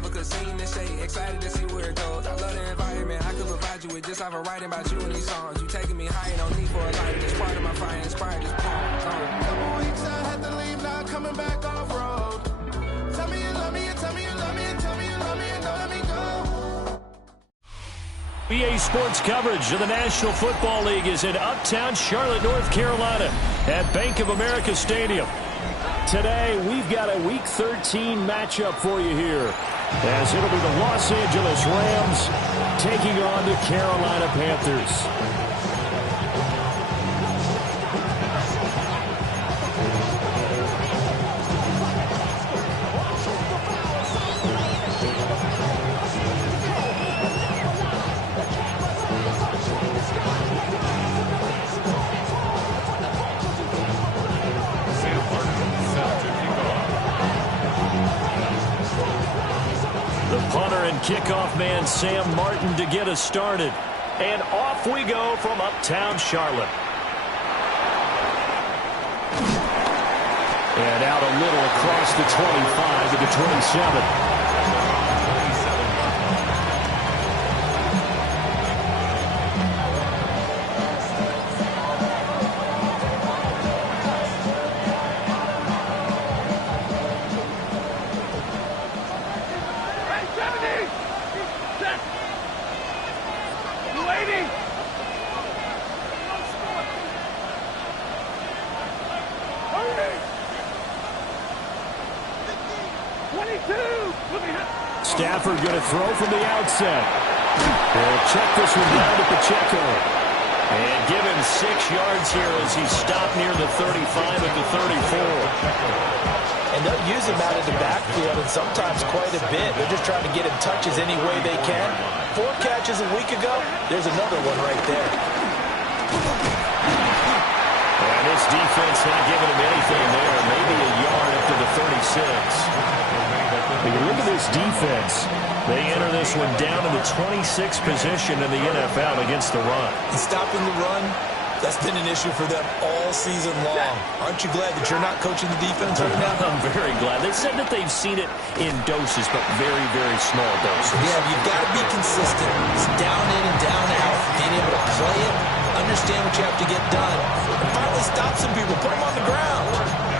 never could sing this shade. Excited to see where it goes. I love the environment. I could provide you with just off of writing about you in these songs. You taking me high, no need for a light. Just part of my fire, inspired, just Couple weeks I had to leave, now coming back off road. Tell me you love me, and tell me you love me, and tell me you love me, and don't let me go. EA Sports coverage of the National Football League is in Uptown Charlotte, North Carolina at Bank of America Stadium. Today, we've got a Week 13 matchup for you here, as it'll be the Los Angeles Rams taking on the Carolina Panthers. Kickoff man Sam Martin to get us started. And off we go from Uptown Charlotte. And out a little across the 25 to the 27. Stafford going to throw from the outset. They'll check this one down to Pacheco. And give him 6 yards here as he stopped near the 35 at the 34. And they'll use him out of the backfield, and sometimes quite a bit. They're just trying to get him touches any way they can. 4 catches a week ago. There's another one right there. And this defense not giving him anything there. Maybe a yard up to the 36. When you look at this defense, they enter this one down in the 26th position in the NFL against the run. And stopping the run, that's been an issue for them all season long. Aren't you glad that you're not coaching the defense right now? I'm very glad. They said that they've seen it in doses, but very, very small doses. Yeah, you've got to be consistent. It's down in and down out. Being able to play it, understand what you have to get done, and finally stop some people, put them on the ground.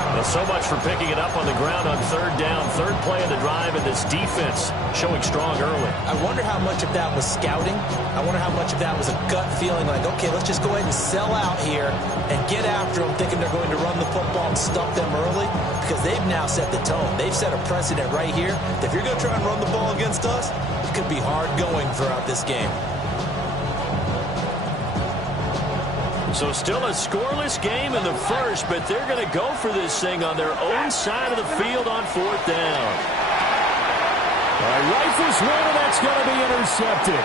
Well, so much for picking it up on the ground on 3rd down. 3rd play of the drive, and this defense showing strong early. I wonder how much of that was scouting. I wonder how much of that was a gut feeling like, okay, let's just go ahead and sell out here and get after them, thinking they're going to run the football and stump them early, because they've now set the tone. They've set a precedent right here. If you're going to try and run the ball against us, it could be hard going throughout this game. So still a scoreless game in the first, but they're going to go for this thing on their own side of the field on 4th down. Rifles one, and that's going to be intercepted.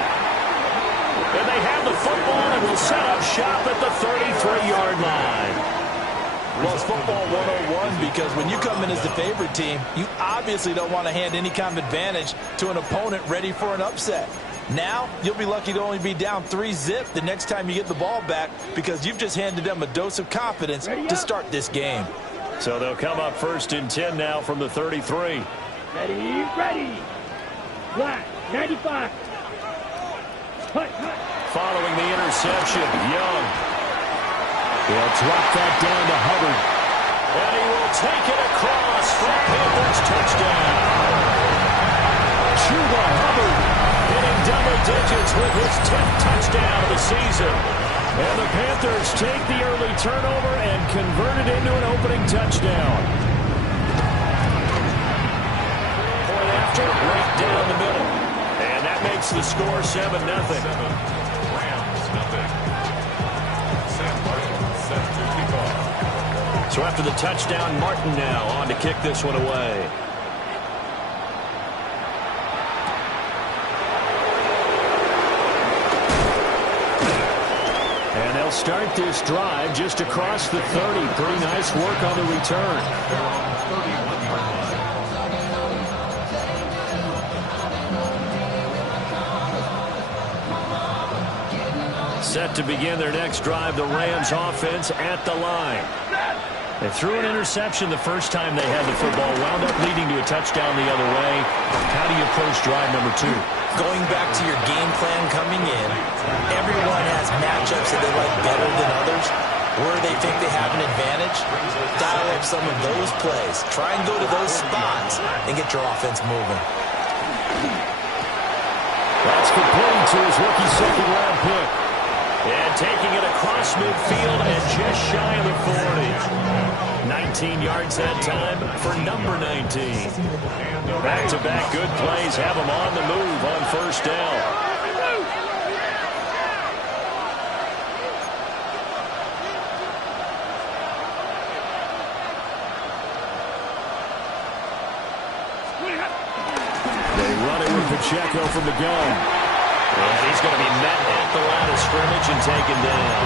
And they have the football and will set up shop at the 33-yard line. Well, it's football 101, because when you come in as the favorite team, you obviously don't want to hand any kind of advantage to an opponent ready for an upset. Now, you'll be lucky to only be down 3-zip the next time you get the ball back, because you've just handed them a dose of confidence to start this game. So they'll come up 1st and 10 now from the 33. Ready. Black, 95. Following the interception, Young. He'll drop that down to Hubbard. And he will take it across for a Panthers touchdown. Chuba Hubbard hitting double digits with his 10th touchdown of the season. And the Panthers take the early turnover and convert it into an opening touchdown. Point after, right down the middle. And that makes the score 7-0. Rams, nothing. Sam Martin set to kick off. So after the touchdown, Martin now on to kick this one away. And they'll start this drive just across the 30. Pretty nice work on the return. They're on the 31-yard line. Set to begin their next drive, the Rams offense at the line. They threw an interception the first time they had the football, wound up leading to a touchdown the other way. How do you close drive number 2. Going back to your game plan coming in, everyone has matchups that they like better than others. Where they think they have an advantage, dial up some of those plays. Try and go to those spots and get your offense moving. That's complete to his rookie second-round pick. And taking it across midfield and just shy of the 40. 19 yards that time for number 19. Back-to-back good plays have him on the move on first down. Pacheco from the gun. And he's going to be met at the line of scrimmage and taken down.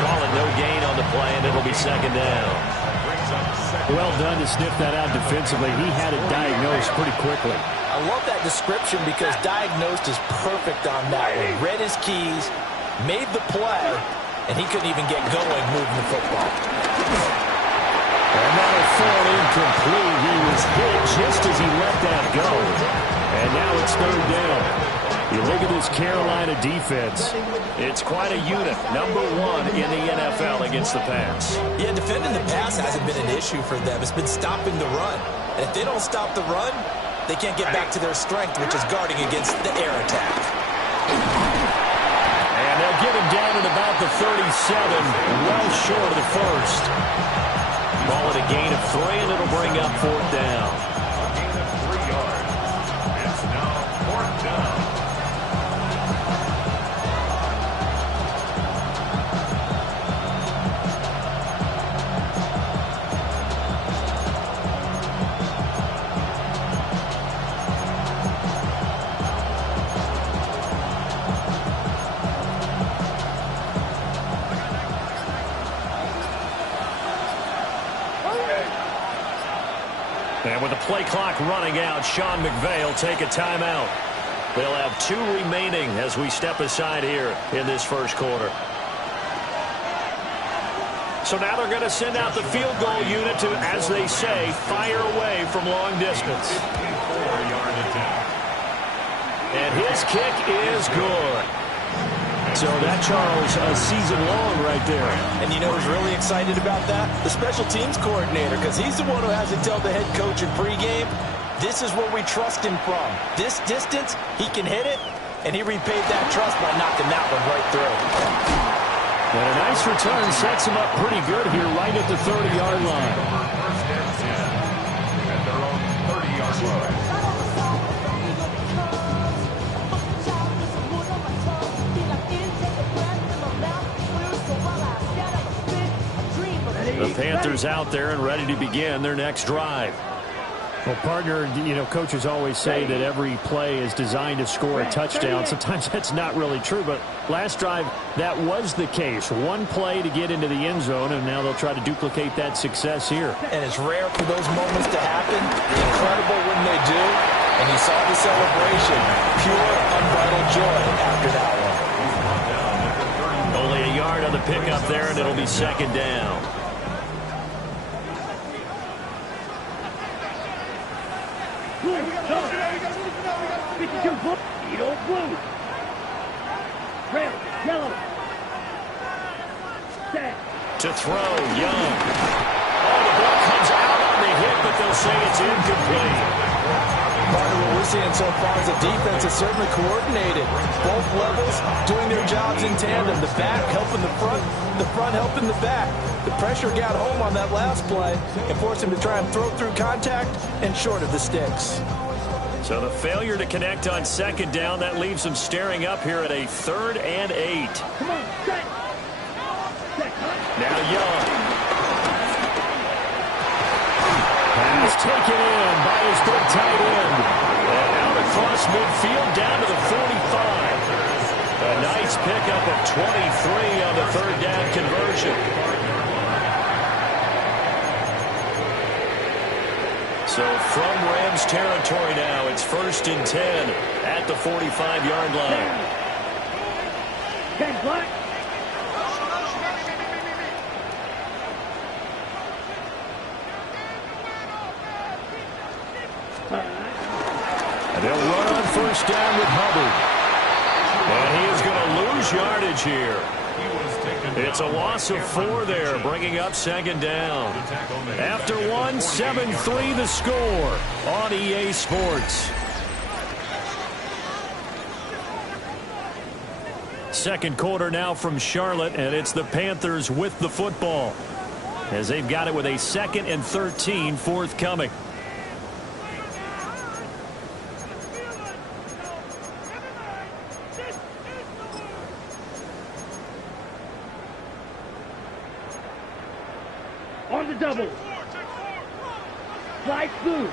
Calling no gain on the play, and it'll be second down. Well done to sniff that out defensively. He had it diagnosed pretty quickly. I love that description because diagnosed is perfect on that one. Read his keys, made the play, and he couldn't even get going moving the football. And that'll fall incomplete. He was hit just as he let that go. And now it's third down. You look at this Carolina defense. It's quite a unit. Number 1 in the NFL against the pass. Yeah, defending the pass hasn't been an issue for them. It's been stopping the run. And if they don't stop the run, they can't get back to their strength, which is guarding against the air attack. And they'll get him down at about the 37, well short of the first. Ball at a gain of 3, and it'll bring up fourth down. A gain of 3 yards. It's now fourth down. And with the play clock running out, Sean McVay will take a timeout. They'll have 2 remaining as we step aside here in this first quarter. So now they're going to send out the field goal unit to, as they say, fire away from long distance. 54-yard attempt. And his kick is good. So that, Charles, a season long right there. And you know who's really excited about that? The special teams coordinator, because he's the one who has to tell the head coach in pregame, this is where we trust him from. This distance, he can hit it, and he repaid that trust by knocking that one right through. And a nice return sets him up pretty good here right at the 30-yard line. First and 10 at their own 30-yard line. The Panthers out there and ready to begin their next drive. Well, partner, you know, coaches always say that every play is designed to score a touchdown. Sometimes that's not really true, but last drive, that was the case. One play to get into the end zone, and now they'll try to duplicate that success here. And it's rare for those moments to happen. Incredible when they do. And you saw the celebration. Pure, unbridled joy after that one. Only a yard on the pickup there, and it'll be second down. You don't blue. Red, yellow. Set. To throw, Young. Oh, the ball comes out on the hit, but they'll say it's incomplete. Part of what we're seeing so far is the defense is certainly coordinated. Both levels doing their jobs in tandem. The back helping the front helping the back. The pressure got home on that last play and forced him to try and throw through contact and short of the sticks. So the failure to connect on second down, that leaves them staring up here at a 3rd and 8. Come on, set. Now Young. Pass taken in by his big tight end. And out across midfield down to the 45. A nice pickup of 23 on the 3rd down conversion. So from Rams territory now, it's 1st and 10 at the 45-yard line. 10 black. They'll run on first down with Hubbard. And he is going to lose yardage here. It's a loss of 4 there, bringing up second down. After 1, 7-3 the score on EA Sports. Second quarter now from Charlotte, and it's the Panthers with the football, as they've got it with a 2nd and 13 forthcoming. On the double. Slide through.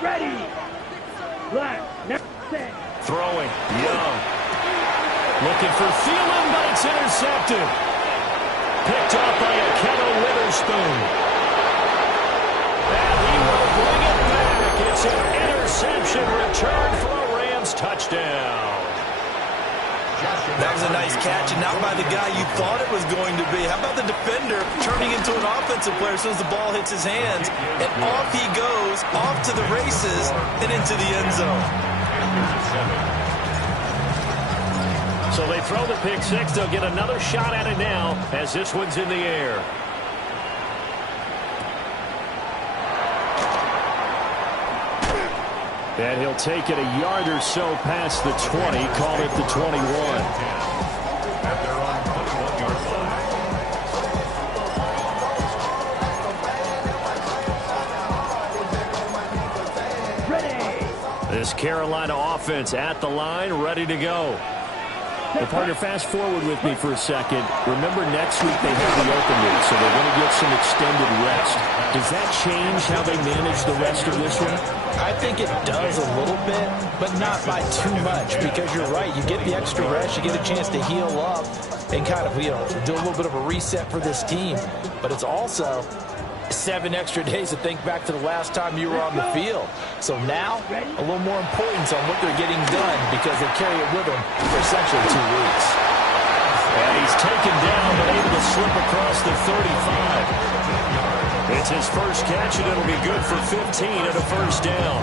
Ready. Black. Now set. Throwing. Young. Looking for Thielen, but it's intercepted. Picked off by a Kettle Witherspoon. And he will bring it back. It's an interception return for a Rams touchdown. That was a nice catch, and not by the guy you thought it was going to be. How about the defender turning into an offensive player as soon as the ball hits his hands, and off he goes, off to the races, and into the end zone. So they throw the pick six. They'll get another shot at it now as this one's in the air. And he'll take it a yard or so past the 20, call it the 21. This Carolina offense at the line, ready to go. Well, partner, fast forward with me for a second. Remember, next week they have the open week, so they're going to get some extended rest. Does that change how they manage the rest of this one? I think it does a little bit, but not by too much, because you're right. You get the extra rest, you get a chance to heal up and kind of, do a little bit of a reset for this team. But it's also 7 extra days to think back to the last time you were on the field. So now, a little more importance on what they're getting done because they carry it with them for essentially 2 weeks. And he's taken down but able to slip across the 35. It's his first catch, and it'll be good for 15 and a first down.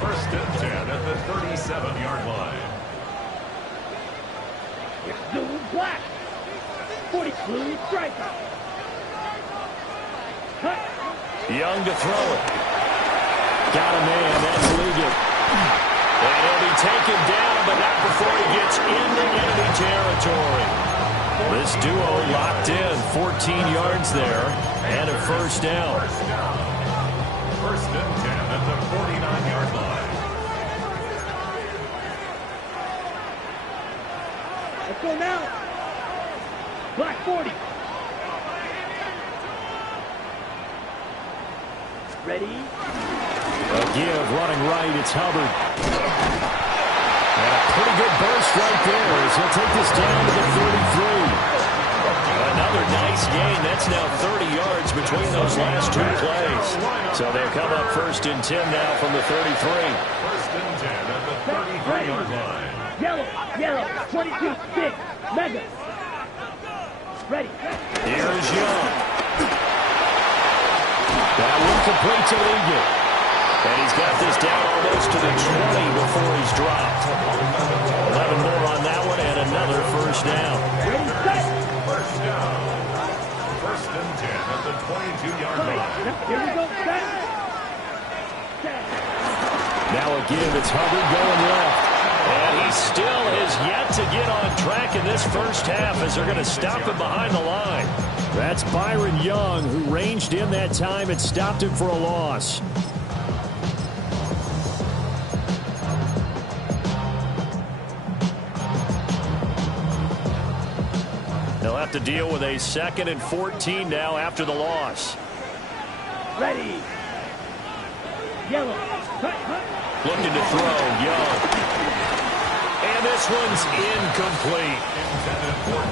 First and 10 at the 37-yard line. It's blue black. 40 blue striker. Young to throw it. Got a man, that's Liggett. And he'll be taken down, but not before he gets into enemy territory. This duo locked in, 14 yards there, and a first down. First and 10 at the 49-yard line. Let's go now. Black 40. Ready? A give, running right, it's Hubbard. And a pretty good burst right there as he'll take this down to the 33. Another nice gain. That's now 30 yards between those last 2 plays. So they'll come up first and 10 now from the 33. First and 10 at the 33-yard line. Yellow, 22, 6, mega. Ready. Here's Young. That one complete to Liggett. And he's got this down almost to the 20 before he's dropped. 11 more on that one and another first down. Ready, set. First down. First and 10 at the 22-yard line. Here we go, set. Set. Now a give, it's Hubbard going left. And he still is yet to get on track in this first half as they're going to stop him behind the line. That's Byron Young, who ranged in that time and stopped him for a loss. They'll have to deal with a 2nd and 14 now after the loss. Ready. Yellow. Looking to throw, Young. And this one's incomplete.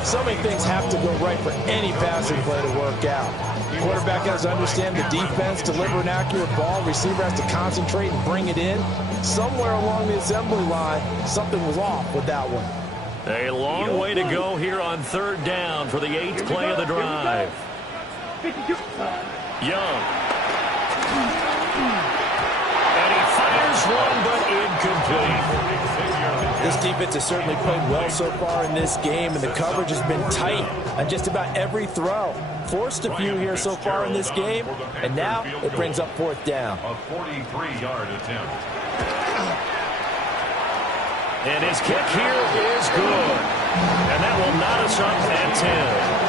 So many things have to go right for any passing play to work out. Quarterback has to understand the defense, deliver an accurate ball. Receiver has to concentrate and bring it in. Somewhere along the assembly line, something was off with that one. A long way to go here on 3rd down for the 8th play of the drive. 52. Young. And This defense has certainly played well so far in this game, and the coverage has been tight on just about every throw. Forced a few here so far in this game, and now it brings up 4th down. A 43-yard attempt. And his kick here is good. And that will knot us up at 10.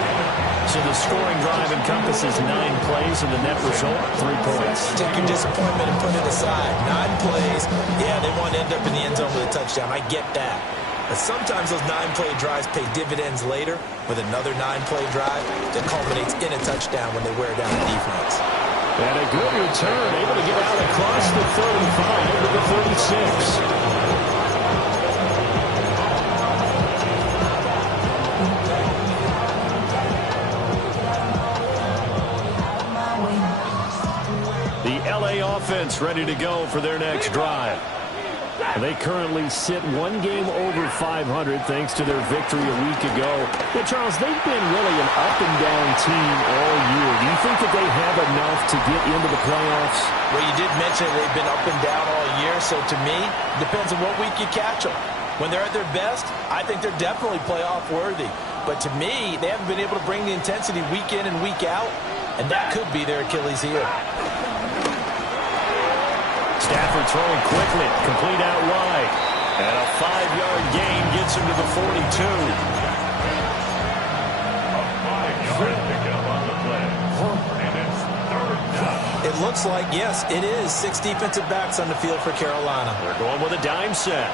So the scoring drive encompasses 9 plays, and the net result, 3 points. Take your disappointment and put it aside. 9 plays, yeah, they want to end up in the end zone with a touchdown. I get that. But sometimes those 9-play drives pay dividends later with another 9-play drive that culminates in a touchdown when they wear down the defense. And a good return, able to get out across the 35 to the 36. Offense ready to go for their next drive. They currently sit 1 game over 500 thanks to their victory a week ago. But Charles, they've been really an up-and-down team all year. Do you think that they have enough to get into the playoffs? Well, you did mention they've been up and down all year, so to me, it depends on what week you catch them. When they're at their best, I think they're definitely playoff-worthy. But to me, they haven't been able to bring the intensity week in and week out, and that could be their Achilles heel. Stafford throwing quickly, complete out wide. And a 5-yard gain gets him to the 42. A 5-yard pickup on the play. And it's 3rd down. It looks like, yes, it is 6 defensive backs on the field for Carolina. They're going with a dime set.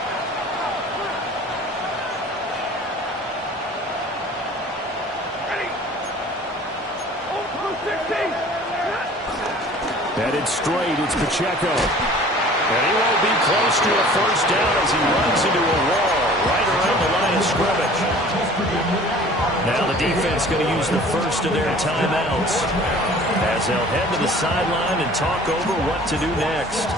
Headed straight, it's Pacheco. And he won't be close to a 1st down as he runs into a wall right around the line of scrimmage. Now the defense going to use the first of their timeouts as they'll head to the sideline and talk over what to do next.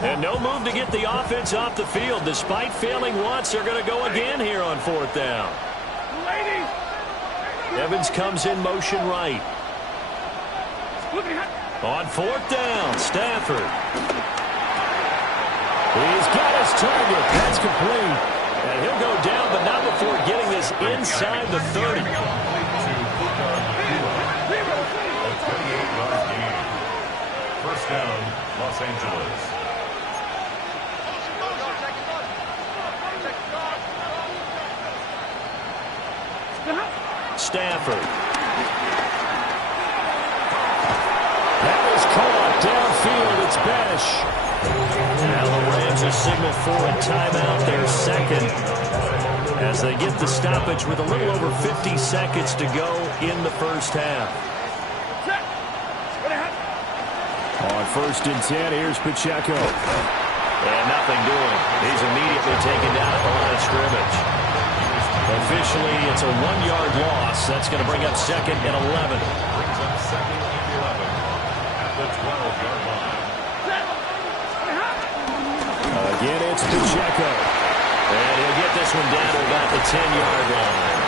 And no move to get the offense off the field. Despite failing once, they're going to go again here on 4th down. Evans comes in motion right. On 4th down, Stafford. He's got his target. That's complete. And he'll go down, but not before getting this inside the 30. A 38-yard gain. 1st down, Los Angeles. Stafford. That is caught downfield. It's Besh. Now the Rams will signal for a timeout, their 2nd, as they get the stoppage with a little over 50 seconds to go in the 1st half. On 1st and 10, here's Pacheco. And nothing doing. He's immediately taken down at the line of scrimmage. Officially, it's a 1-yard loss. That's going to bring up 2nd and 11. Brings up 2nd and 11 at the 12-yard line. Again, it's Pacheco. And he'll get this one down to about the 10-yard line.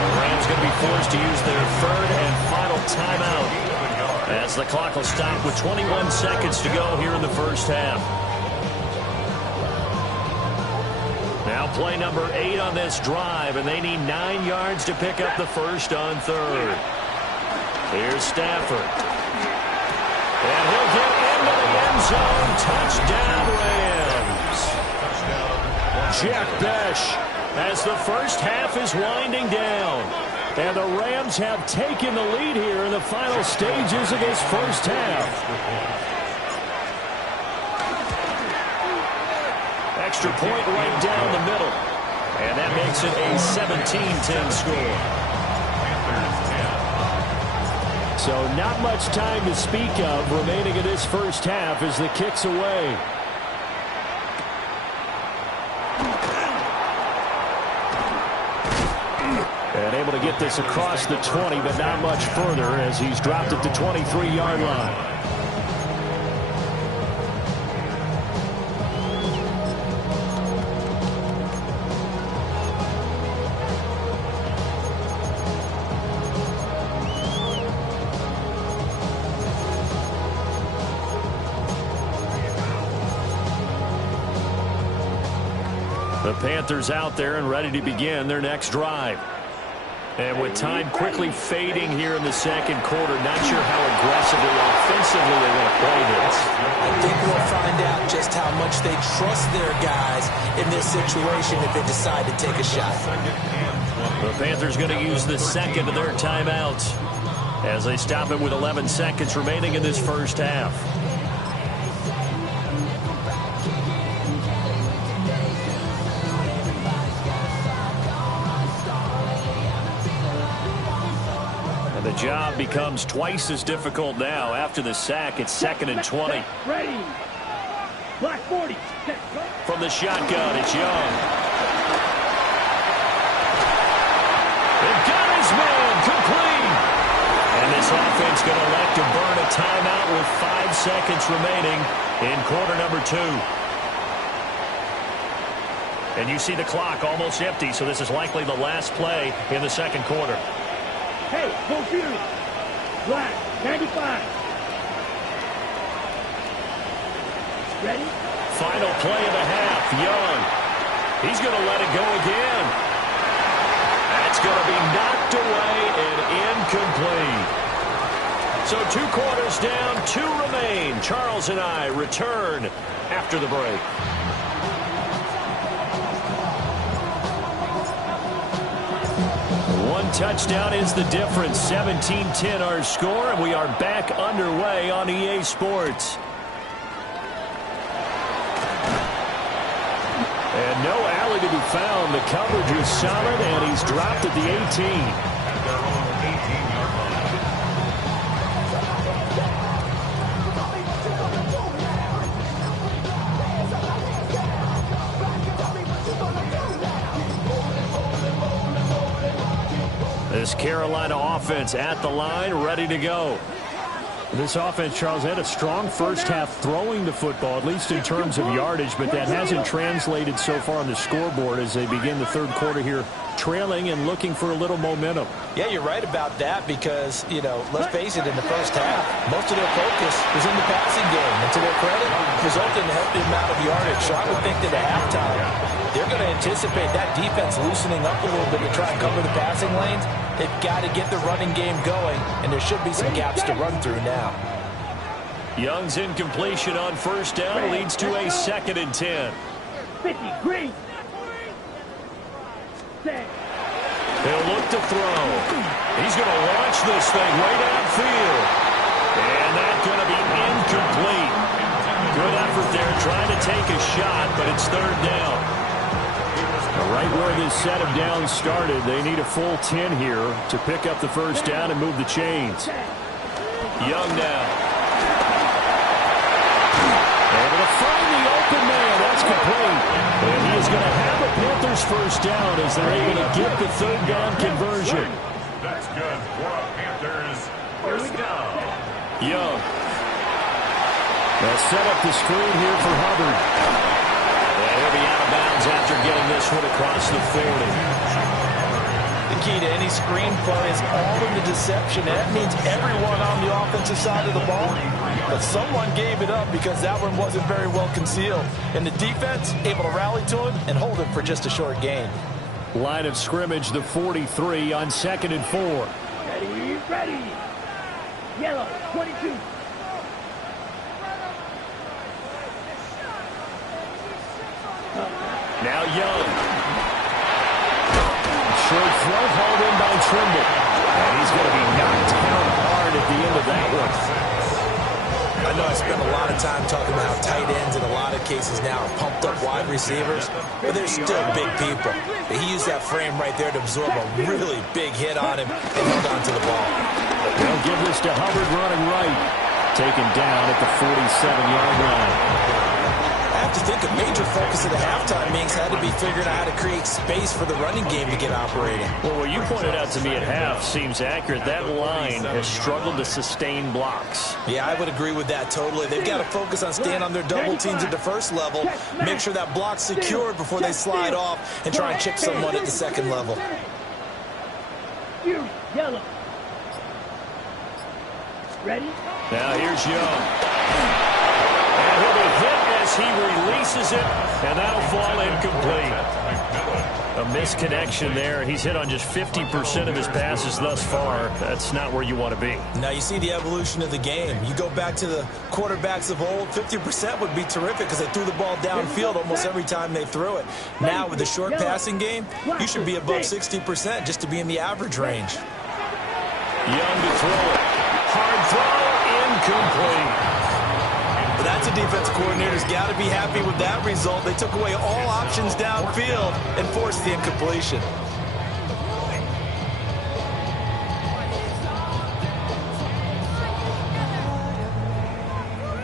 The Rams going to be forced to use their 3rd and final timeout as the clock will stop with 21 seconds to go here in the 1st half. Now play number 8 on this drive, and they need 9 yards to pick up the 1st on 3rd. Here's Stafford. And he'll get into the end zone. Touchdown, Rams. Jack Besh as the 1st half is winding down. And the Rams have taken the lead here in the final stages of this 1st half. Extra point right down the middle. And that makes it a 17-10 score. So not much time to speak of remaining in this 1st half as the kick's away. And able to get this across the 20, but not much further as he's dropped at the 23-yard line. The Panthers out there and ready to begin their next drive. And with time quickly fading here in the second quarter, not sure how aggressively, offensively they're going to play this. I think we'll find out just how much they trust their guys in this situation if they decide to take a shot. The Panthers going to use the second of their timeouts as they stop it with 11 seconds remaining in this first half. The job becomes twice as difficult now after the sack. It's 2nd and 20. Ready. Black 40. From the shotgun, it's Young. They've got his man complete. And this offense going to elect to burn a timeout with 5 seconds remaining in quarter number 2. And you see the clock almost empty, so this is likely the last play in the second quarter. Hey, full fury. Black, 95. Ready? Final play of the half. Young. He's going to let it go again. That's going to be knocked away and incomplete. So 2 quarters down, 2 remain. Charles and I return after the break. One touchdown is the difference. 17-10 our score, and we are back underway on EA Sports. And no alley to be found. The coverage is solid, and he's dropped at the 18. This Carolina offense at the line, ready to go. This offense, Charles, had a strong first half throwing the football, at least in terms of yardage, but that hasn't translated so far on the scoreboard as they begin the third quarter here, trailing and looking for a little momentum. Yeah, you're right about that because, you know, let's face it, in the first half, most of their focus was in the passing game. And to their credit, resulted in a healthy amount of yardage. So I would think that at halftime, they're going to anticipate that defense loosening up a little bit to try and cover the passing lanes. They've got to get the running game going, and there should be some gaps to run through now. Young's incompletion on first down leads to a 2nd and 10. 50, green. They'll look to throw. He's going to launch this thing way downfield. And that's going to be incomplete. Good effort there trying to take a shot, but it's 3rd down. Right where this set of downs started, they need a full 10 here to pick up the first down and move the chains. Young now. Able to find the open man. That's complete. And he is going to have a Panthers first down as they're able to get the 3rd down conversion. That's good for a Panthers first down. Young. They'll set up the screen here for Hubbard. He'll be out of bounds after getting this one across the 40. The key to any screen play is all in the deception. That means everyone on the offensive side of the ball. But someone gave it up because that one wasn't very well concealed. And the defense able to rally to him and hold it for just a short gain. Line of scrimmage, the 43 on 2nd and 4. Ready, ready. Yellow, 22. Now Young. Short throw hauled in by Trimble. And he's going to be knocked down hard at the end of that one. I know I spent a lot of time talking about how tight ends in a lot of cases now are pumped up wide receivers, but they're still big people. He used that frame right there to absorb a really big hit on him and held on to the ball. They'll give this to Hubbard running right. Taken down at the 47-yard line. I have to think a major focus of the halftime meetings had to be figuring out how to create space for the running game to get operating. Well, what you pointed out to me at half seems accurate. That line has struggled to sustain blocks. Yeah, I would agree with that totally. They've got to focus on staying on their double teams at the first level, make sure that block's secured before they slide off and try and chip someone at the second level. Yellow. Ready? Now here's Young. And he'll be hit as this. He releases it, and that'll fall incomplete. A misconnection there. He's hit on just 50% of his passes thus far. That's not where you want to be. Now you see the evolution of the game. You go back to the quarterbacks of old, 50% would be terrific because they threw the ball downfield almost every time they threw it. Now with the short passing game, you should be above 60% just to be in the average range. Young to throw it. Hard throw, incomplete. But that's a defensive coordinator's got to be happy with that result. They took away all options downfield and forced the incompletion.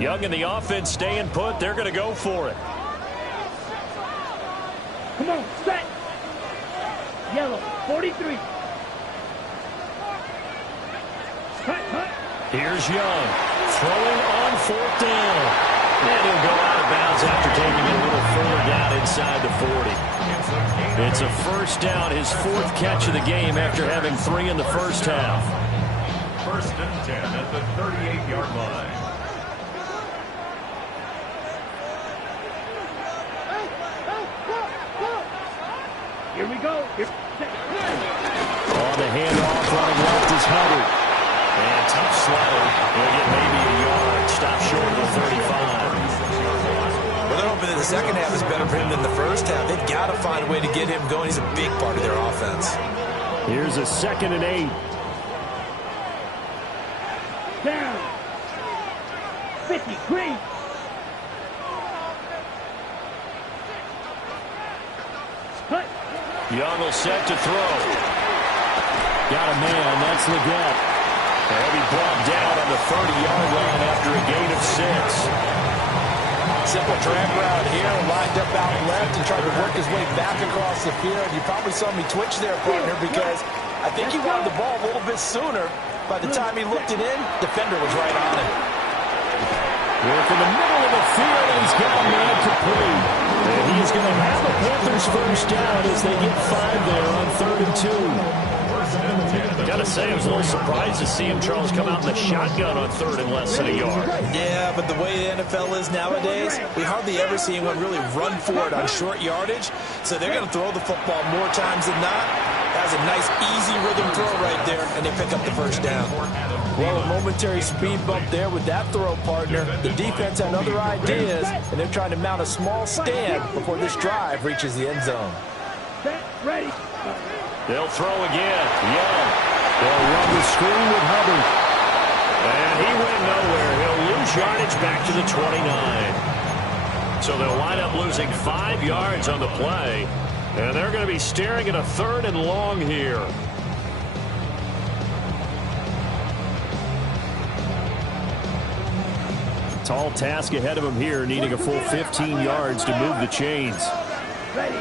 Young and the offense staying put. They're going to go for it. Come on, set. Yellow, 43. Cut. Here's Young, throwing on 4th down. And he'll go out of bounds after taking it a little further down inside the 40. It's a first down, his 4th catch of the game after having 3 in the first half. 1st and 10 at the 38-yard line. Here we go. On the handoff, running left is Hubbard. And tough slaughter. He'll get maybe a yard. Stop short of the 35. Well, they're hoping that the second half is better for him than the first half. They've got to find a way to get him going. He's a big part of their offense. Here's a 2nd and 8. Down. 50, green. Cut. Young will set to throw. Got a man. That's Legette. He'll be brought down on the 30-yard line after a gain of 6. Simple drag route here, lined up out left and tried to work his way back across the field. You probably saw me twitch there, partner, because I think he wanted the ball a little bit sooner. By the time he looked it in, defender was right on it. Work in the middle of the field, and he's got a man complete. And he is going to have the Panthers first down as they get 5 there on 3rd and 2. Gotta say, I was a little surprised to see him, Charles, come out in the shotgun on 3rd and less than a yard. Yeah, but the way the NFL is nowadays, we hardly ever see anyone really run for it on short yardage. So they're going to throw the football more times than not. That's a nice, easy rhythm throw right there, and they pick up the first down. Well, a momentary speed bump there with that throw, partner. The defense had other ideas, and they're trying to mount a small stand before this drive reaches the end zone. Ready. They'll throw again. Young. They'll run the screen with Hubbard. And he went nowhere. He'll lose yardage back to the 29. So they'll wind up losing 5 yards on the play. And they're going to be staring at a 3rd and long here. Tall task ahead of him here, needing a full 15 yards to move the chains. Ready.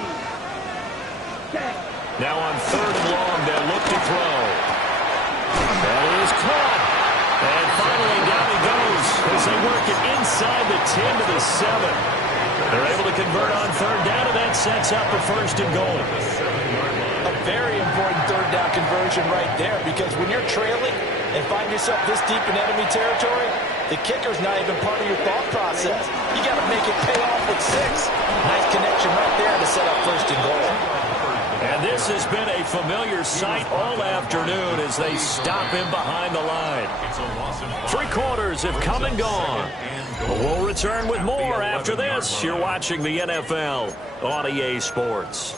Now on 3rd and long, they'll look to throw. That is caught. And finally, down he goes as they work it inside the 10 to the 7. They're able to convert on 3rd down, and that sets up a 1st and goal. A very important 3rd down conversion right there, because when you're trailing and find yourself this deep in enemy territory, the kicker's not even part of your thought process. You got to make it pay off with 6. Nice connection right there to set up 1st and goal. And this has been a familiar sight all afternoon as they stop him behind the line. 3 quarters have come and gone. We'll return with more after this. You're watching the NFL on EA Sports.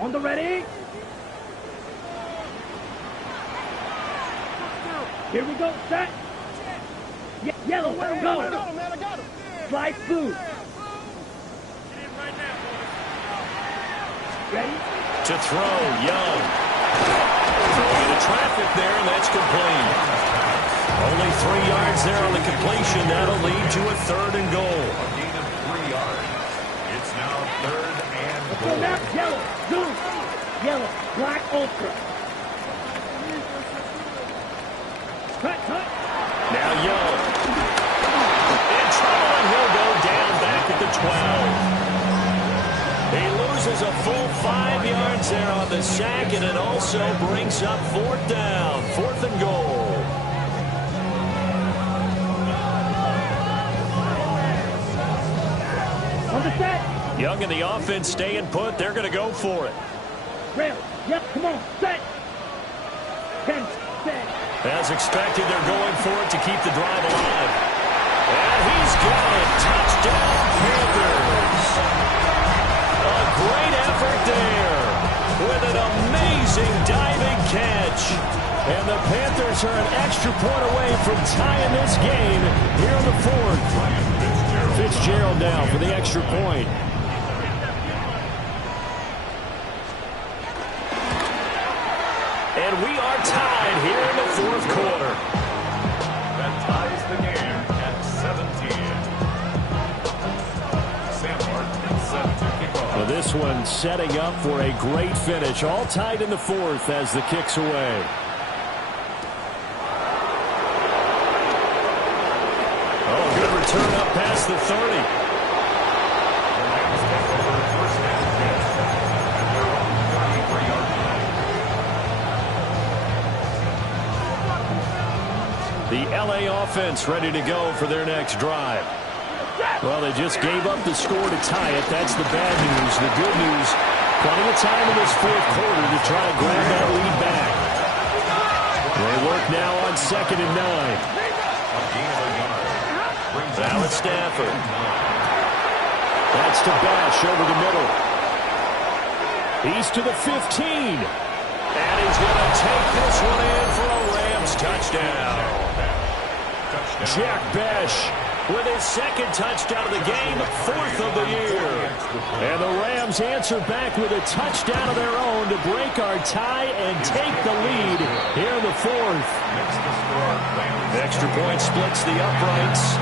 On the ready. Here we go, set. Yellow, go. Slide food. Ready? To throw, Young. Throwing into traffic there, and that's complete. Only 3 yards there on the completion. That'll lead to a 3rd and goal. A gain of 3 yards. It's now 3rd and goal. Yellow, blue. Yellow, black, ultra. Cut. Now Young. In trouble, and he'll go down back at the 12. He loses loses a full 5 yards there on the sack, and it also brings up 4th down, 4th and goal. On the set. Young in the offense staying put. They're going to go for it. Rail. Yep, come on. Set. 10, set. As expected, they're going for it to keep the drive alive. And he's got it. Touchdown, Panthers. A great effort there with an amazing diving catch. And the Panthers are an extra point away from tying this game here in the 4th. Fitzgerald now for the extra point. And we are tied here in the 4th quarter. That ties the game at 17. Sam Martin set to kick off. Well, this one setting up for a great finish. All tied in the 4th as the kick's away. Oh, good return up past the 30. The LA offense ready to go for their next drive. Well, they just gave up the score to tie it. That's the bad news. The good news, plenty of time in this 4th quarter to try to grab that lead back. They work now on 2nd and 9. Now it's Stafford. That's to Bash over the middle. He's to the 15. And he's going to take this one in for a Rams touchdown. Jack Bash with his 2nd touchdown of the game, 4th of the year. And the Rams answer back with a touchdown of their own to break our tie and take the lead here in the 4th. Extra point splits the uprights,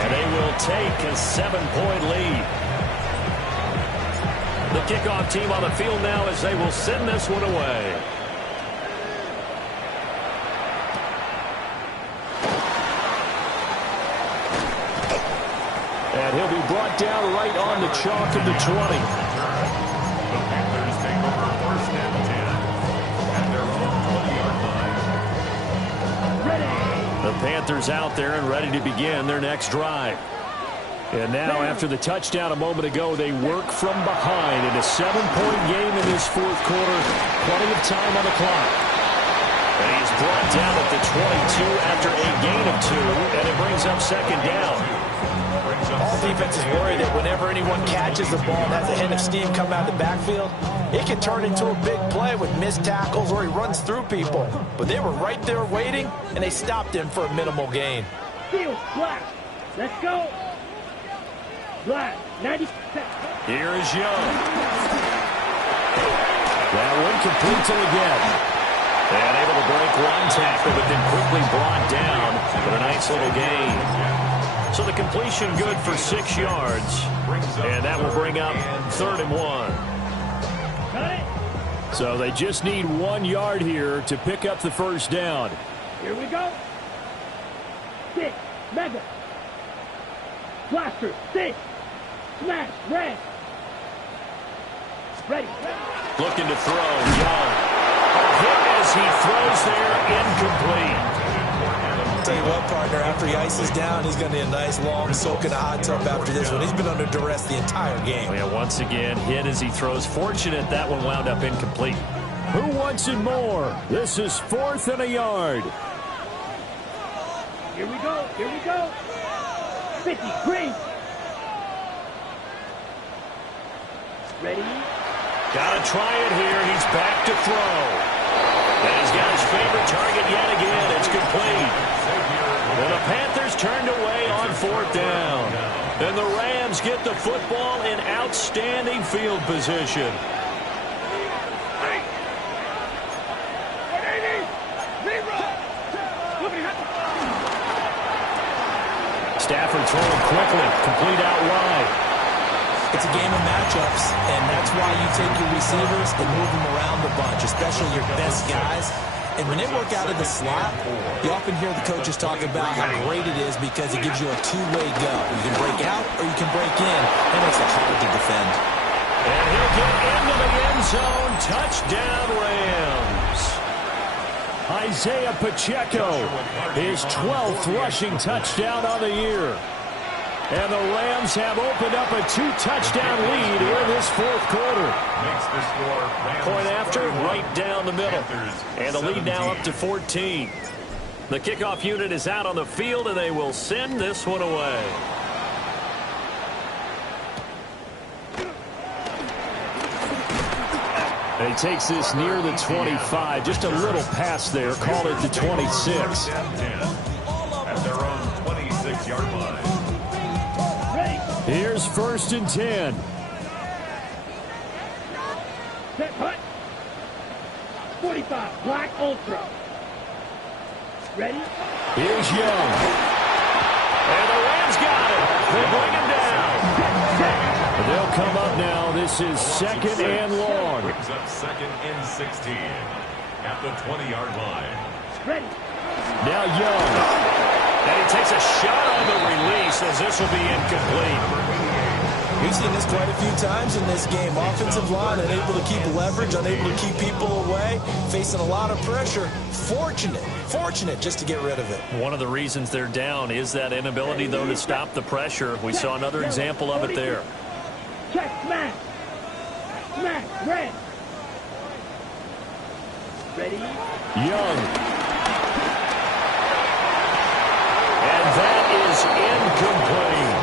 and they will take a 7-point lead. The kickoff team on the field now as they will send this one away. And he'll be brought down right on the chalk of the 20. The Panthers take over 1st and 10 at their own 20-yard line. The Panthers out there and ready to begin their next drive. And now, after the touchdown a moment ago, they work from behind in a 7-point game in this 4th quarter. Plenty of time on the clock. And he's brought down at the 22 after a gain of 2, and it brings up 2nd down. All defense is worried that whenever anyone catches the ball and has a hint of steam come out of the backfield, it can turn into a big play with missed tackles or he runs through people. But they were right there waiting, and they stopped him for a minimal gain. Field, black. Let's go. Black, 90%. Here is Young. That one complete to again. And able to break one tackle, but then quickly brought down with a nice little gain. So the completion good for 6 yards. And that will bring up 3rd and 1. So they just need 1 yard here to pick up the 1st down. Here we go. 6, mega. Blaster, 6. Smash, red. Ready. Looking to throw, Young. A hit as he throws there, incomplete. Tell you what, partner, after he ices down, he's going to need a nice long soak in a hot tub after this one. He's been under duress the entire game. Yeah, once again, hit as he throws. Fortunate that one wound up incomplete. Who wants it more? This is 4th and a yard. Here we go. Here we go. 50, green. Ready? Gotta try it here. He's back to throw. And he's got his favorite target yet again. It's complete. And the Panthers turned away on 4th down. And the Rams get the football in outstanding field position. Stafford throwing quickly, complete out wide. It's a game of matchups, and that's why you take your receivers and move them around the bunch, especially your best guys. And when they work out of the slot, you often hear the coaches talk about how great it is because it gives you a two-way go. You can break out or you can break in. That makes it hard to defend. And he'll get end zone. Touchdown, Rams. Isaiah Pacheco, his 12th rushing touchdown on the year. And the Rams have opened up a 2-touchdown lead here in this fourth quarter. Makes the score Rams Point after, right down the middle. Panthers And the lead 17. now up to 14. The kickoff unit is out on the field, and they will send this one away. And he takes this near the 25. Just a little pass there. Call it the 26. At their own 26-yard line. Here's 1st and 10. Set, cut. 45, Black Ultra. Ready? Here's Young. And the Rams got it. They bring him down. They'll come up now. This is 2nd and long. Brings up 2nd and 16 at the 20-yard line. Ready? Now Young. And he takes a shot on the release as this will be incomplete. We've seen this quite a few times in this game. Offensive line unable to keep leverage, unable to keep people away, facing a lot of pressure. Fortunate just to get rid of it. One of the reasons they're down is that inability, though, to stop the pressure. We saw another example of it there. Check, smash. Smash, red. Ready? Young. And that is incomplete.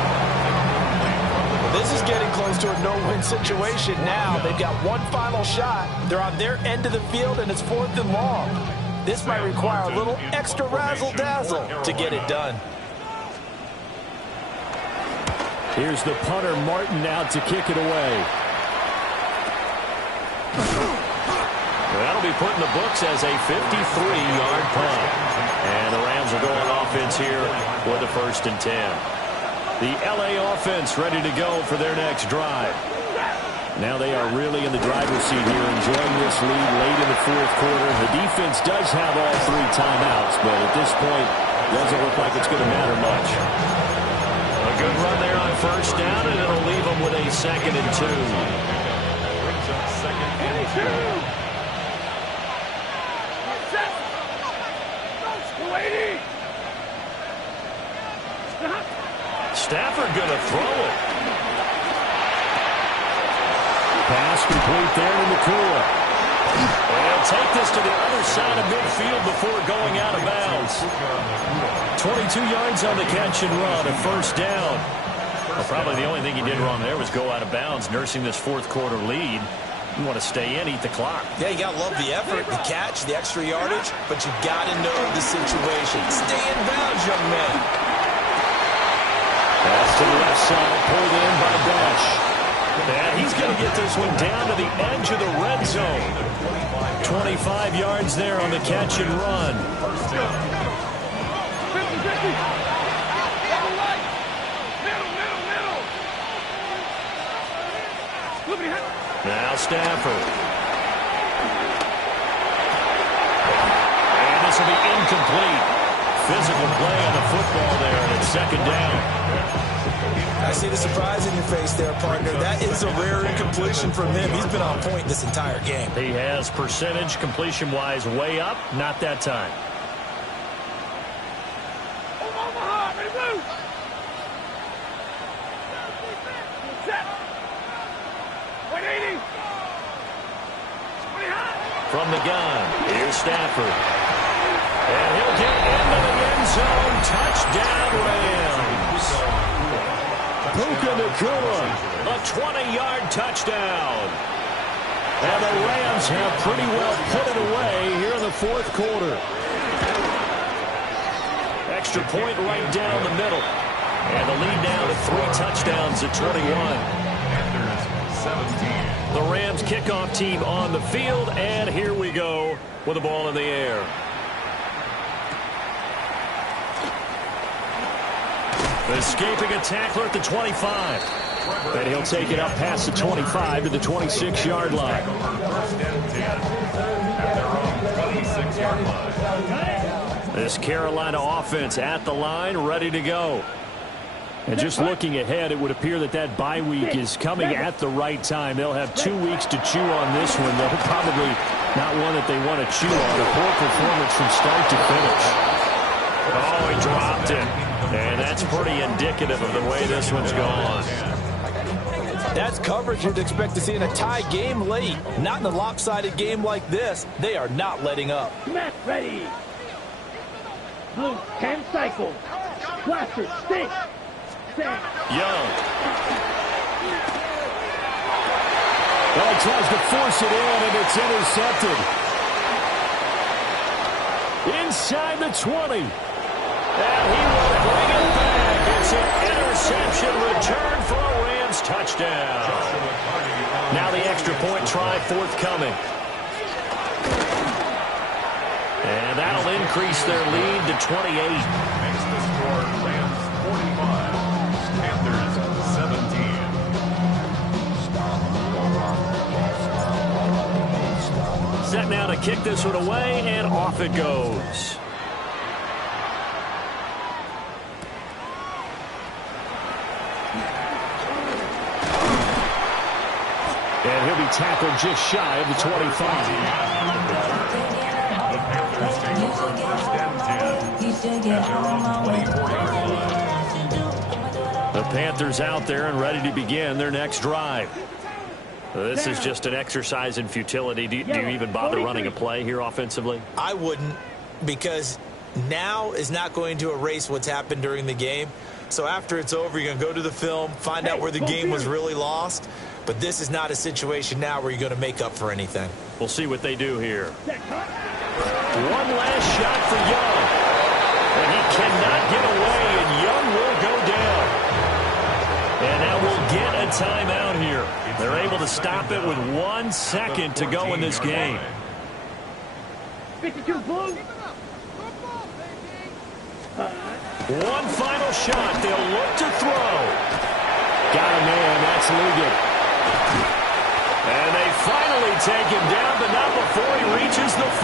This is getting close to a no-win situation now. They've got one final shot. They're on their end of the field, and it's 4th and long. This might require a little extra razzle-dazzle to get it done. Here's the punter, Martin, out to kick it away. That'll be put in the books as a 53-yard punt. And the Rams are going offense here with the 1st and 10. The LA offense ready to go for their next drive. Now they are really in the driver's seat here, enjoying this lead late in the fourth quarter. The defense does have all 3 timeouts, but at this point, doesn't look like it's going to matter much. A good run there on 1st down, and it'll leave them with a 2nd and 2. Brings up 2nd and 2. Stafford going to throw it. Pass complete there to Nakua. They'll take this to the other side of midfield before going out of bounds. 22 yards on the catch and run, a 1st down. Well, probably the only thing he did wrong there was go out of bounds, nursing this fourth quarter lead. You want to stay in, eat the clock. Yeah, you got to love the effort, the catch, the extra yardage, but you got to know the situation. Stay in bounds, young man. Pass to the left side, pulled in by Dash. And he's going to get this one down to the edge of the red zone. 25 yards there on the catch and run. Now Stafford. And this will be incomplete. Physical play on the football there, and it's 2nd down. I see the surprise in your face there, partner. That is a rare incompletion from him. He's been on point this entire game. He has percentage completion-wise way up. Not that time. From the gun, here's Stafford. And he'll get into the end zone. Touchdown, Rams. Puka Nakua, a 20-yard touchdown. And the Rams have pretty well put it away here in the fourth quarter. Extra point right down the middle. And the lead now to 3 touchdowns at 21. Panthers 17. The Rams kickoff team on the field, and here we go with the ball in the air. Escaping a tackler at the 25. And he'll take it up past the 25 to the 26-yard line. First and 10 at their own 26-yard line. This Carolina offense at the line, ready to go. And just looking ahead, it would appear that that bye week is coming at the right time. They'll have 2 weeks to chew on this one, though probably not one that they want to chew on. A poor performance from start to finish. Oh, he dropped it. And that's pretty indicative of the way this one's gone. That's coverage you'd expect to see in a tie game late. Not in a lopsided game like this. They are not letting up. Smash ready. Blue 10 cycles. Blaster stick. Young. Well, he tries to force it in, and it's intercepted. Inside the 20. And he will bring it back. It's an interception return for a Rams touchdown. Now the extra point try forthcoming. And that'll increase their lead to 28. Makes the score Rams 45, Panthers 17. Set now to kick this one away, and off it goes. And he'll be tackled just shy of the 25. The Panthers take over first and 10 at their own 24-yard line. The Panthers out there and ready to begin their next drive. This is just an exercise in futility. Do you even bother running a play here offensively? I wouldn't, because now is not going to erase what's happened during the game. So after it's over, you're going to go to the film, find out where the game was really lost. But this is not a situation now where you're going to make up for anything. We'll see what they do here. One last shot for Young. And he cannot get away, and Young will go down. And now we'll get a timeout here. They're able to stop it with 1 second to go in this game. 52 Blue. One final shot. They'll look to throw. Got a man. That's Ligon. And they finally take him down, but not before he reaches the 43.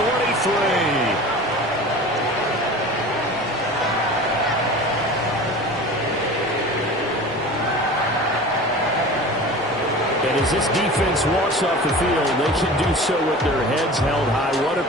And as this defense walks off the field, they can do so with their heads held high. What a